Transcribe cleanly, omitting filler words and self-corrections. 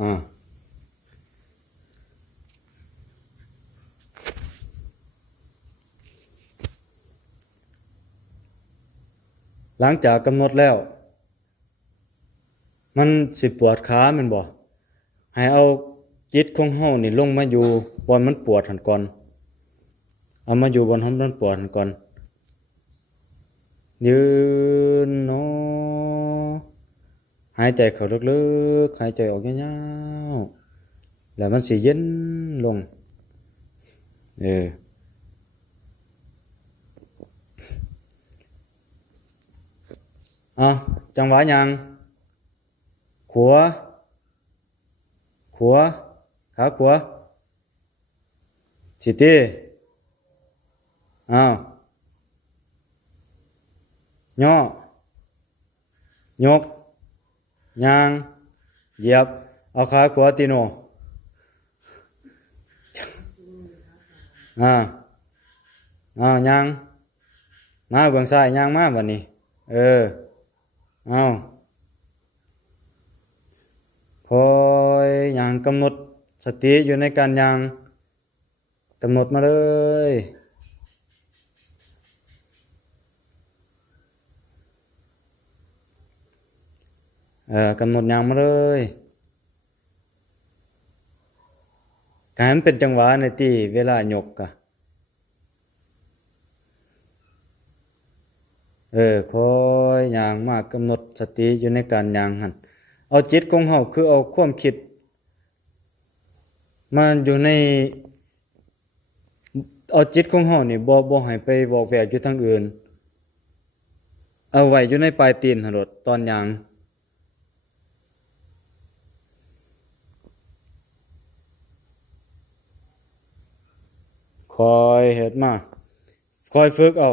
อ่าหลังจากกำหนดแล้วมันสิปวดขาแม่นบ่ให้เอาจิตของเฮานี่ลงมาอยู่บอนมันปวดหั่นก่อนเอามาอยู่บนห้องมันปวดหั่นก่อนยืนเนาะหายใจเข้าลึกๆหายใจออกยาวๆแล้วมันสิเย็นลงเอาจังหวะยังขวาขวาขาขวาสิตีอ้าย่อยกยางเหยียบเอาขาขวาตีโนยางมาเบื้องซ้ายยางมาบัดนี้เอาคอยยางกำหนดสติอยู่ในการยางกำหนดมาเลยกำหนดยางมาเลยการมันเป็นจังหวะในที่เวลายกคอยยางมากกำหนดสติอยู่ในการยางหันเอาจิตของเฮาคือเอาความคิดมันอยู่ในเอาจิตของเฮานี่บ่ให้ไปวอกแวกอยู่ทางอื่นเอาไว้อยู่ในปลายตีนหั่นโลดตอนยางคอยเฮ็ดมาคอยฝึกเอา